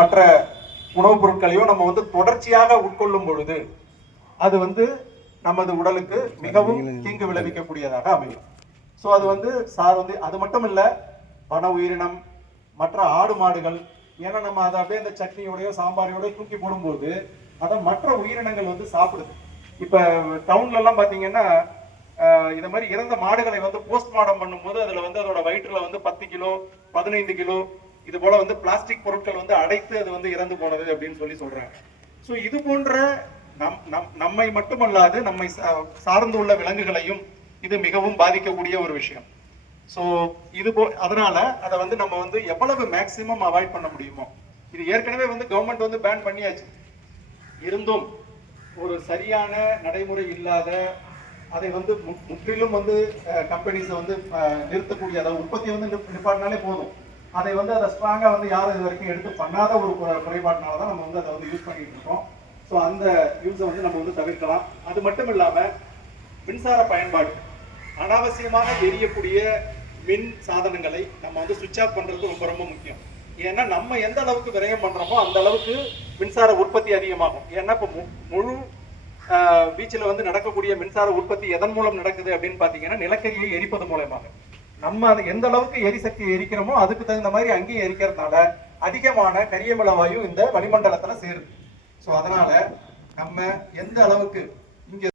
மற்ற உணவுப் பொருட்களையோ நம்ம வந்து தொடர்ச்சியாக உட்கொள்ளும் பொழுது அது வந்து நமது உடலுக்கு மிகவும் தீங்கு விளைவிக்கக்கூடியதாக அமையும். ஸோ அது வந்து அது மட்டும் இல்லை, வன உயிரினம், மற்ற ஆடு மாடுகள், ஏன்னா நம்ம அதை அப்படியே அந்த சட்னியோடய சாம்பாரோடய தூக்கி போடும்போது அதை மற்ற உயிரினங்கள் வந்து சாப்பிடுது. இப்போ டவுன்லலாம் பார்த்தீங்கன்னா இதை மாதிரி இறந்த மாடுகளை வந்து போஸ்ட்மார்ட்டம் பண்ணும்போது அதில் வந்து அதோட வயிற்றுல வந்து 10 கிலோ 15 கிலோ இது போல வந்து பிளாஸ்டிக் பொருட்கள் வந்து அடைத்து அது வந்து இறந்து போனது அப்படின்னு சொல்றாங்க. ஸோ இது போன்ற நம்மை மட்டுமல்லாது நம்மை சார்ந்துள்ள விலங்குகளையும் இது மிகவும் பாதிக்கக்கூடிய ஒரு விஷயம். ஸோ அதனால அதை வந்து நம்ம வந்து எவ்வளவு மேக்சிமம் அவாய்ட் பண்ண முடியுமோ, இது ஏற்கனவே வந்து கவர்மெண்ட் வந்து பேன் பண்ணியாச்சு. இருந்தும் ஒரு சரியான நடைமுறை இல்லாத, அதை வந்து முற்றிலும் வந்து கம்பெனிஸை வந்து நிறுத்தக்கூடிய, அதாவது உற்பத்தி வந்து நிப்பாட்டினாலே போதும், அதை வந்து அதை ஸ்ட்ராங்காக வந்து யாரும் இது வரைக்கும் எடுத்து பண்ணாத ஒரு குறைபாட்டினால தான் நம்ம வந்து அதை வந்து யூஸ் பண்ணிட்டு இருக்கோம். ஸோ அந்த யூஸை வந்து நம்ம வந்து தவிர்க்கலாம். அது மட்டும் இல்லாமல் மின்சார பயன்பாடு, அனாவசியமாக எரியக்கூடிய மின் சாதனங்களை நம்ம வந்து சுவிட்ச் ஆஃப் பண்ணுறது ரொம்ப ரொம்ப முக்கியம். ஏன்னா நம்ம எந்த அளவுக்கு விரயம் பண்ணுறோமோ அந்த அளவுக்கு மின்சார உற்பத்தி அதிகமாகும். ஏன்னா இப்போ முழு வீச்சில் வந்து நடக்கக்கூடிய மின்சார உற்பத்தி எதன் மூலம் நடக்குது அப்படின்னு பார்த்தீங்கன்னா நிலக்கரியை எரிப்பது மூலமாக. நம்ம அதை எந்த அளவுக்கு எரிசக்தியை எரிக்கிறோமோ அதுக்கு தகுந்த மாதிரி அங்கேயும் எரிக்கிறதுனால அதிகமான கரியமில வாயு இந்த வளிமண்டலத்தில் சேருது. ஸோ அதனால நம்ம எந்த அளவுக்கு இங்கே